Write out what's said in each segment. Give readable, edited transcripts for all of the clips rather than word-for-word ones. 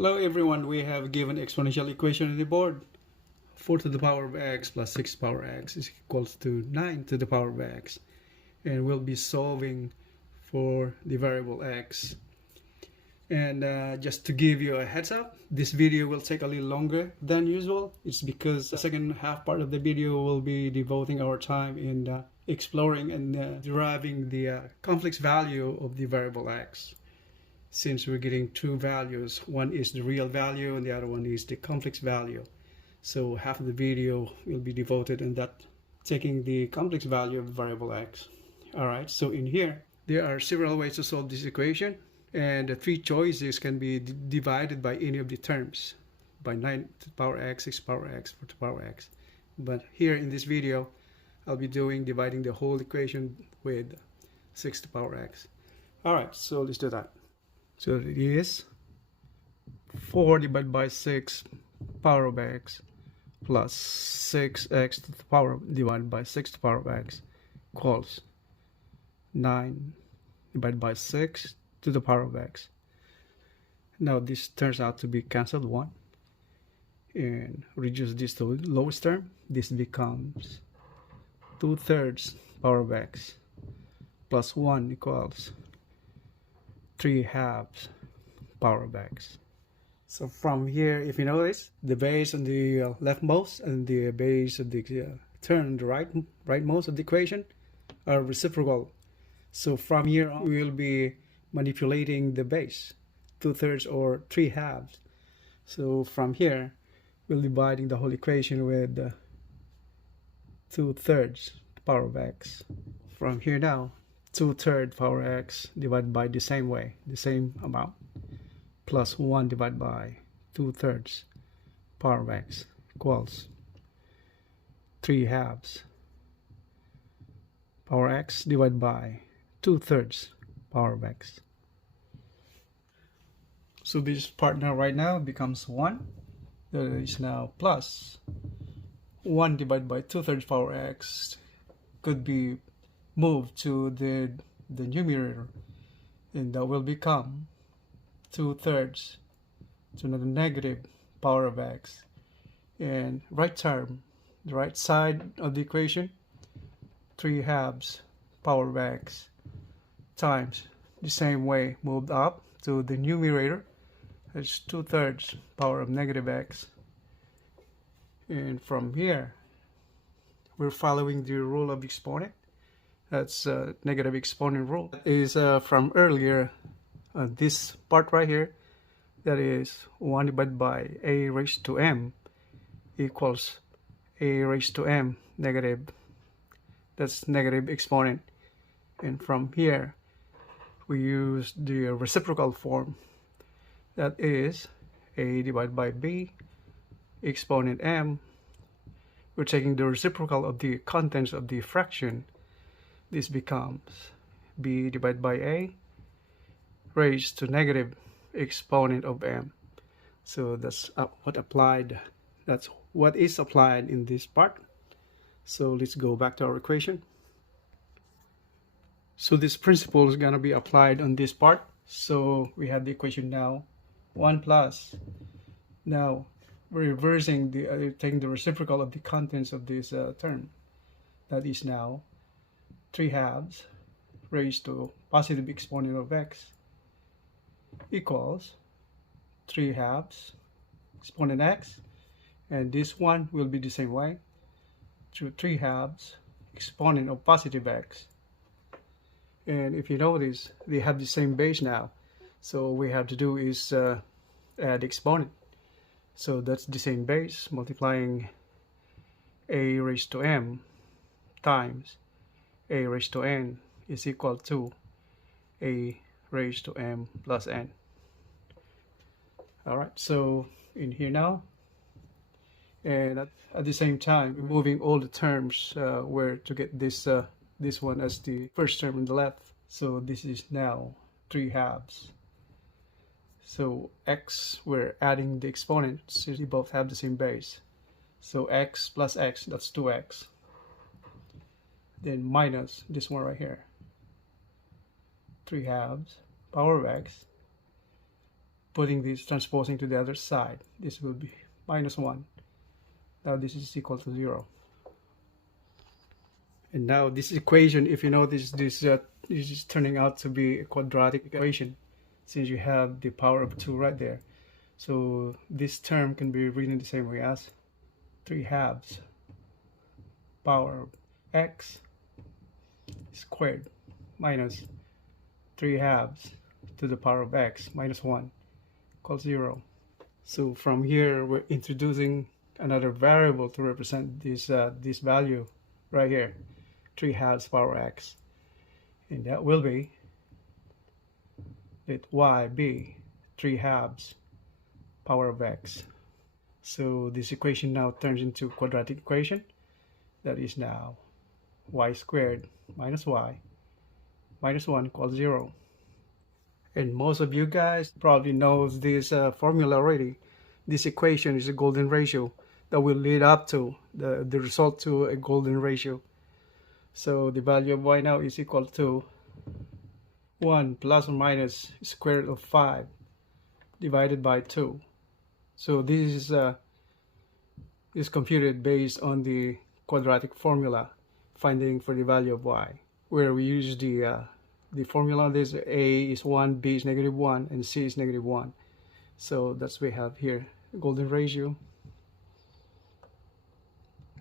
Hello everyone, we have given exponential equation on the board. 4 to the power of x plus 6 to the power of x is equals to 9 to the power of x. And we'll be solving for the variable x. And just to give you a heads up, this video will take a little longer than usual. It's because the second half part of the video will be devoting our time in exploring and deriving the complex value of the variable x. Since we're getting two values, one is the real value and the other one is the complex value. So half of the video will be devoted in that, taking the complex value of the variable x. Alright, so in here, there are several ways to solve this equation, and the three choices can be divided by any of the terms, by 9 to the power x, 6 to the power x, 4 to the power x. But here in this video, I'll be dividing the whole equation with 6 to the power x. Alright, so let's do that. So it is 4 divided by 6 power of x plus 6x to the power divided by 6 to the power of x equals 9 divided by 6 to the power of x. Now this turns out to be cancelled 1, and reduce this to the lowest term. This becomes 2/3 power of x plus 1 equals 3/2 power of x. So from here, if you notice, the base on the leftmost and the base of the term on the rightmost of the equation are reciprocal. So from here on, we will be manipulating the base, 2/3 or 3/2. So from here, we're dividing the whole equation with 2/3 power of x. From here now, 2/3 power x divided by the same way, the same amount, plus 1 divided by 2/3 power of x equals 3/2 power x divided by 2/3 power of x. So this part now right now becomes 1. That is now plus 1 divided by 2/3 power x could be moved to the numerator, and that will become 2/3 to the negative power of x. And right term, the right side of the equation, 3/2 power of x times the same way moved up to the numerator. That's 2/3 power of negative x. And from here, we're following the rule of exponent. That's negative exponent rule. That is from earlier, this part right here, that is 1 divided by a raised to m equals a raised to m negative. That's negative exponent. And from here, we use the reciprocal form. That is a divided by b exponent m. We're taking the reciprocal of the contents of the fraction. This becomes b divided by a raised to negative exponent of m. So that's that's what is applied in this part. So let's go back to our equation. So this principle is going to be applied on this part. So we have the equation now 1 plus. Now we're reversing taking the reciprocal of the contents of this term. That is now 3/2 raised to positive exponent of x equals 3/2 exponent x, and this one will be the same way, to 3/2 exponent of positive x. And if you notice, they have the same base now, so we have to do is add exponent. So that's the same base, multiplying a raised to m times a raised to n is equal to a raised to m plus n. Alright, so in here now, and at the same time, removing all the terms where to get this this one as the first term on the left. So this is now 3/2. So x, we're adding the exponents since they both have the same base. So x plus x, that's 2x. Then minus this one right here, 3/2 power of x putting this, transposing to the other side, this will be -1. Now this is equal to 0. And now this equation, if you notice, this is turning out to be a quadratic equation, since you have the power of 2 right there. So this term can be written the same way as 3/2 power of x squared minus 3/2 to the power of x minus 1 equals 0. So from here, we're introducing another variable to represent this value right here, 3/2 power x, and that will be, let y be 3/2 power of x. So this equation now turns into quadratic equation. That is now y squared minus y minus 1 equals 0. And most of you guys probably knows this formula already. This equation is a golden ratio that will lead up to the result to a golden ratio. So the value of y now is equal to 1 plus or minus square root of 5 divided by 2. So this is computed based on the quadratic formula, finding for the value of y, where we use the formula. This a is 1, b is -1, and c is -1. So that's what we have here, golden ratio.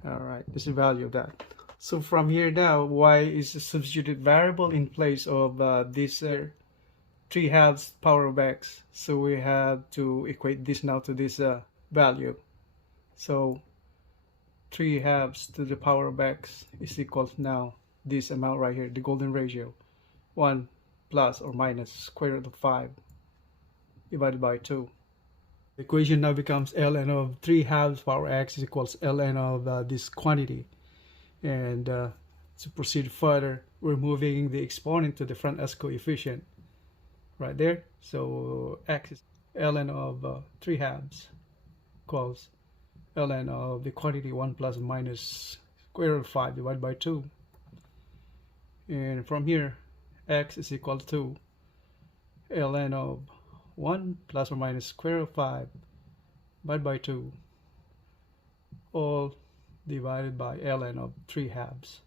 All right, this is the value of that. So from here now, y is a substituted variable in place of this 3/2 power of x. So we have to equate this now to this value. So 3/2 to the power of x is equal to now this amount right here, the golden ratio, 1 plus or minus square root of 5 divided by 2. The equation now becomes ln of 3/2 power x is equals ln of this quantity. And to proceed further, we're moving the exponent to the front as coefficient right there. So x is ln of 3/2 equals ln of the quantity 1 plus or minus square root of 5 divided by 2. And from here, x is equal to ln of 1 plus or minus square root of 5 divided by 2, all divided by ln of 3/2.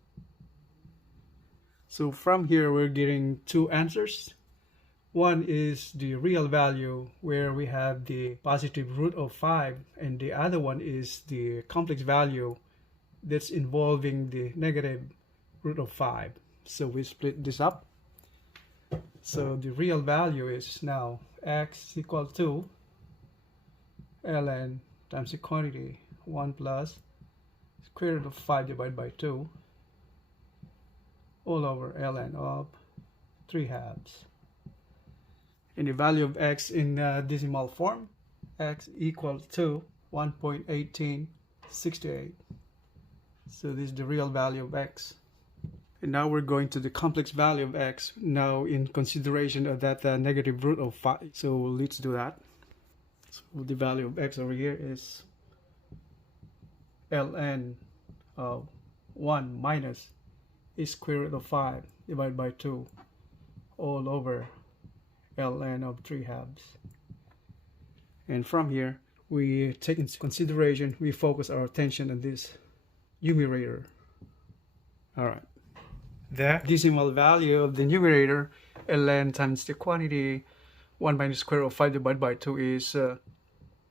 So from here, we're getting two answers. One is the real value, where we have the positive root of 5, and the other one is the complex value that's involving the negative root of 5. So we split this up. So the real value is now x is equal to ln times the quantity 1 plus square root of 5 divided by 2 all over ln of 3/2. And the value of x in decimal form, x equal to 1.1868. So this is the real value of x. And now we're going to the complex value of x, now in consideration of that negative root of 5. So let's do that. So the value of x over here is ln of 1 minus square root of 5 divided by 2 all over ln of 3/2. And from here, we take into consideration, we focus our attention on this numerator. All right. The decimal value of the numerator, ln times the quantity 1 minus square root of 5 divided by 2 is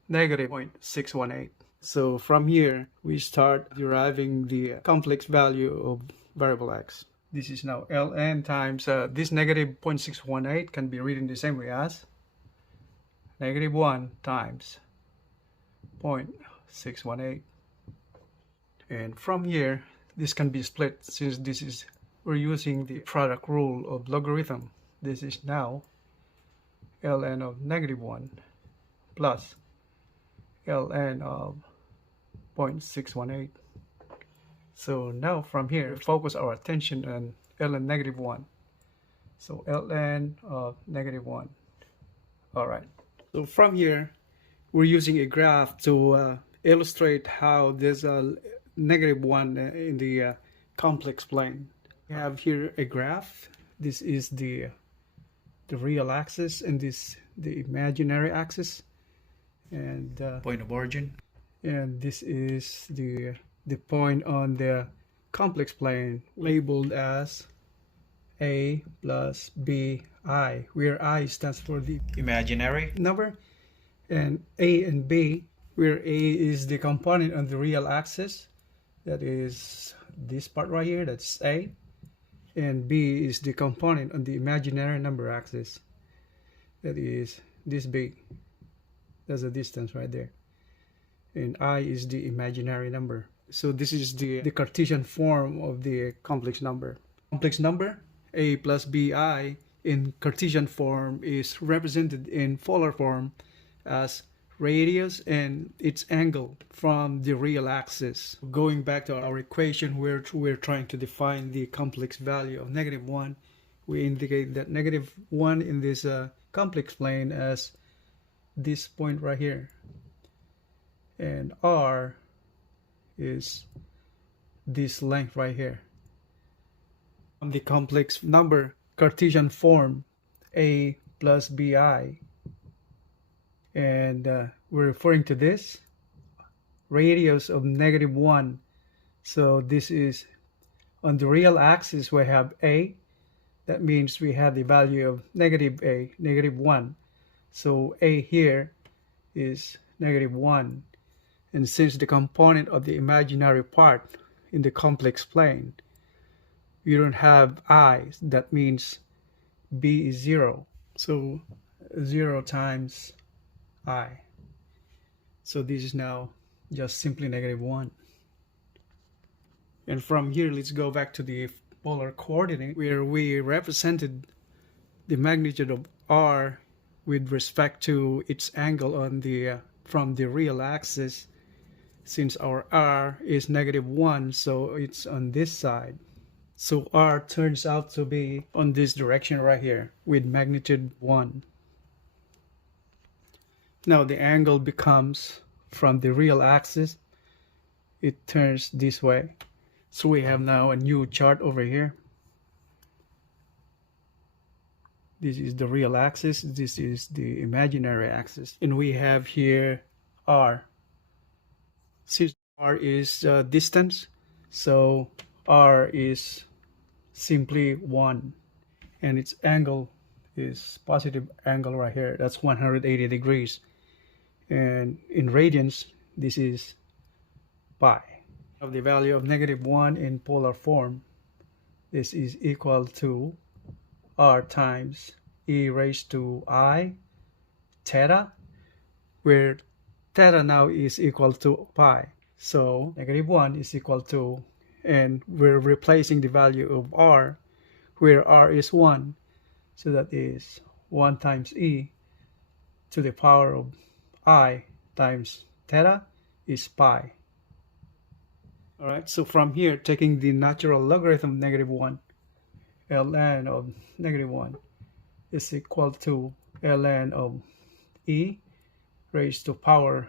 negative 0.618. So from here, we start deriving the complex value of variable x. This is now ln times this negative 0.618 can be written the same way as negative 1 times 0.618. And from here, this can be split, since this is, we're using the product rule of logarithm. This is now ln of negative 1 plus ln of 0.618. So now from here, focus our attention on ln negative 1. So ln of negative 1. All right. So from here, we're using a graph to illustrate how there's a negative 1 in the complex plane. We have here a graph. This is the real axis, and this the imaginary axis, and point of origin. And this is the point on the complex plane labeled as a plus bi, where I stands for the imaginary number, and a and b, where a is the component on the real axis, that is this part right here, that's a, and b is the component on the imaginary number axis, that is this b. That's the distance right there, and I is the imaginary number. So this is the Cartesian form of the complex number. Complex number a plus bi in Cartesian form is represented in polar form as radius and its angle from the real axis. Going back to our equation where we're trying to define the complex value of -1, we indicate that -1 in this complex plane as this point right here, and r is this length right here. On the complex number Cartesian form a plus bi, and we're referring to this radius of -1. So this is on the real axis. We have a, that means we have the value of -1. So a here is -1, and since the component of the imaginary part in the complex plane, you don't have I, that means b is 0. So 0 times I. So this is now just simply -1. And from here, let's go back to the polar coordinate, where we represented the magnitude of r with respect to its angle on the from the real axis. Since our r is -1, so it's on this side. So r turns out to be on this direction right here with magnitude 1. Now the angle becomes from the real axis, it turns this way. So we have now a new chart over here. This is the real axis, this is the imaginary axis, and we have here r. Since r is distance, so r is simply 1, and its angle is positive angle right here, that's 180 degrees, and in radians this is pi. Of the value of -1 in polar form, this is equal to r times e raised to I theta, where theta now is equal to pi. So -1 is equal to, and we're replacing the value of r where r is 1, so that is 1 times e to the power of I times theta is pi. Alright, so from here, taking the natural logarithm of -1, ln of -1 is equal to ln of e raised to power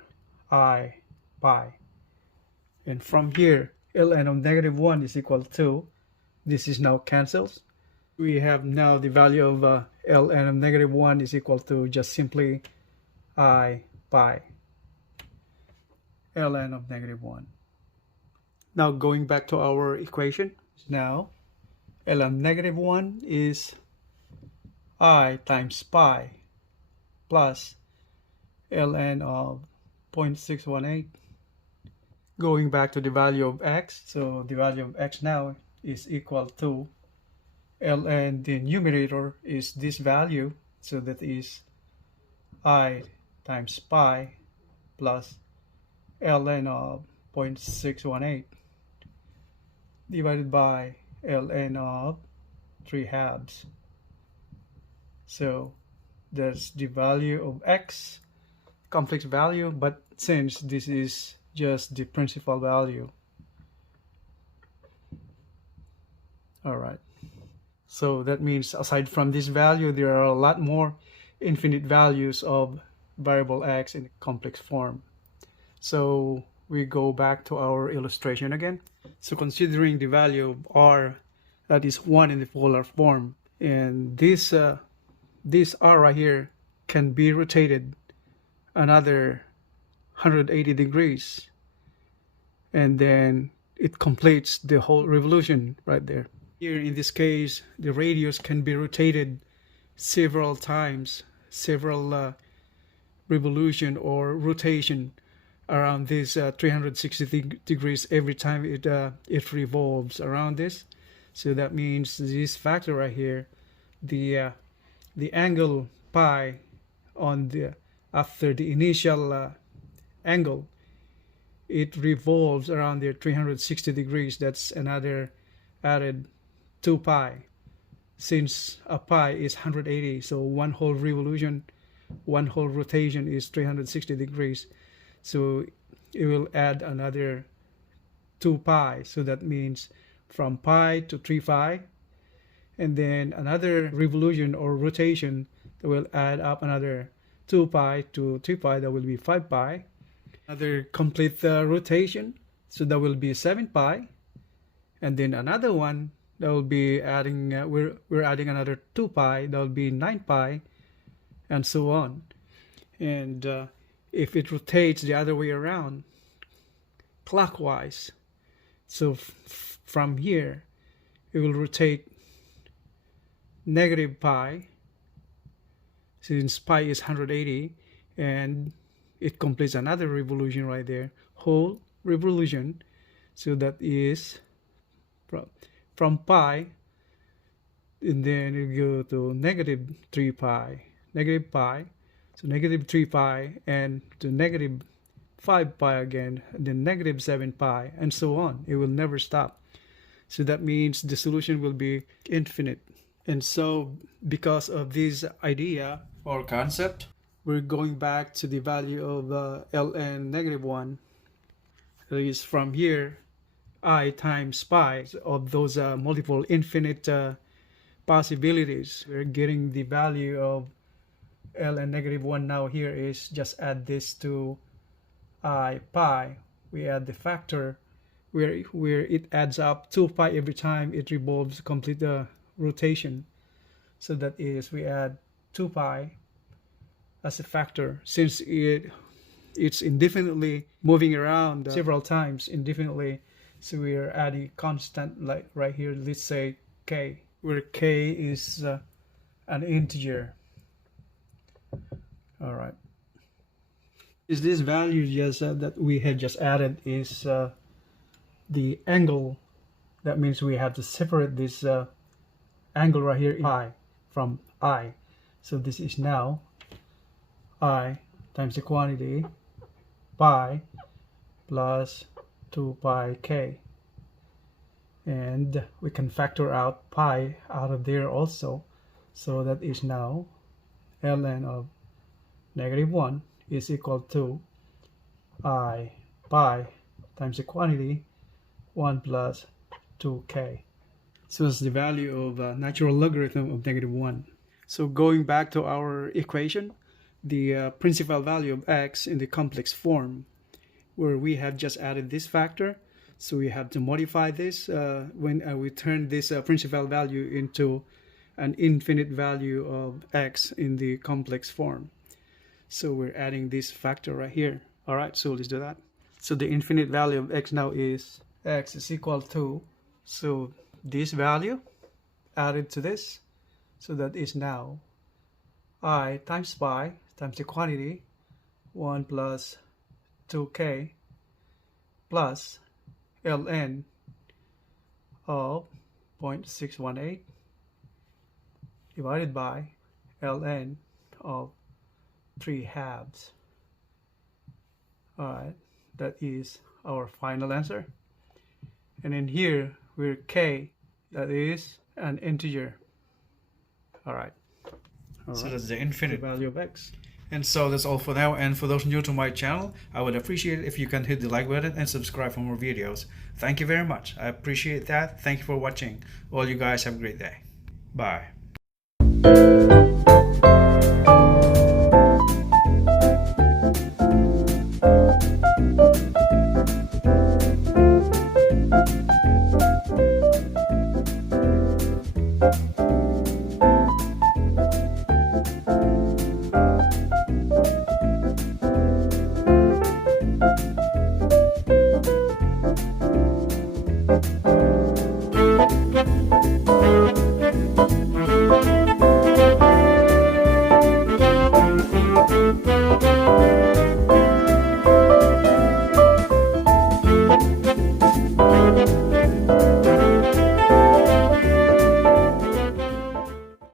I pi. And from here, ln of -1 is equal to, this is now cancels. We have now the value of ln of -1 is equal to just simply I pi, ln of -1. Now going back to our equation, now ln -1 is I times pi plus ln of 0.618. Going back to the value of x, so the value of x now is equal to ln, the numerator is this value, so that is I times pi plus ln of 0.618 divided by ln of 3/2. So that's the value of x, complex value, but since this is just the principal value. Alright, so that means aside from this value, there are a lot more infinite values of variable x in complex form. So we go back to our illustration again. So considering the value of r, that is 1 in the polar form, and this r right here can be rotated another 180 degrees, and then it completes the whole revolution right there. Here in this case, the radius can be rotated several times, several revolution or rotation around this 360 degrees every time it revolves around this. So that means this factor right here, the angle pi on the after the initial angle, it revolves around there 360 degrees. That's another added 2 pi, since a pi is 180, so one whole revolution, one whole rotation is 360 degrees, so it will add another 2 pi. So that means from pi to 3 pi, and then another revolution or rotation that will add up another 2 pi to 3 pi, that will be 5 pi. Another complete rotation, so that will be 7 pi, and then another one that will be adding we're adding another 2 pi, that will be 9 pi, and so on. And if it rotates the other way around clockwise, so from here it will rotate negative pi, since pi is 180, and it completes another revolution right there, whole revolution. So that is from pi, and then you go to negative 3 pi, negative pi, so negative 3 pi, and to negative 5 pi again, and then negative 7 pi, and so on. It will never stop. So that means the solution will be infinite. And so because of this idea or concept, we're going back to the value of ln negative 1. That is from here, I times pi of those multiple infinite possibilities. We're getting the value of ln negative 1 now. Here is just add this to I pi. We add the factor where it adds up 2 pi every time it revolves, complete the rotation. So that is, we add 2 pi as a factor, since it's indefinitely moving around several times indefinitely. So we are adding constant, like right here, let's say k, where k is an integer. All right, is this value just that we had just added is the angle. That means we have to separate this angle right here, pi, from I. So this is now I times the quantity pi plus 2 pi k, and we can factor out pi out of there also. So that is now ln of negative 1 is equal to I pi times the quantity 1 plus 2k. So it's the value of natural logarithm of negative 1. So going back to our equation, the principal value of x in the complex form, where we have just added this factor, so we have to modify this when we turn this principal value into an infinite value of x in the complex form. So we're adding this factor right here. All right, so let's do that. So the infinite value of x now is x is equal to, so this value added to this, so that is now I times pi times the quantity 1 plus 2k plus ln of 0.618 divided by ln of 3/2. Alright, that is our final answer. And in here we're k, that is an integer. Alright. So that's the infinite value of x. And so that's all for now, and for those new to my channel, I would appreciate it if you can hit the like button and subscribe for more videos. Thank you very much. I appreciate that. Thank you for watching. All you guys have a great day. Bye.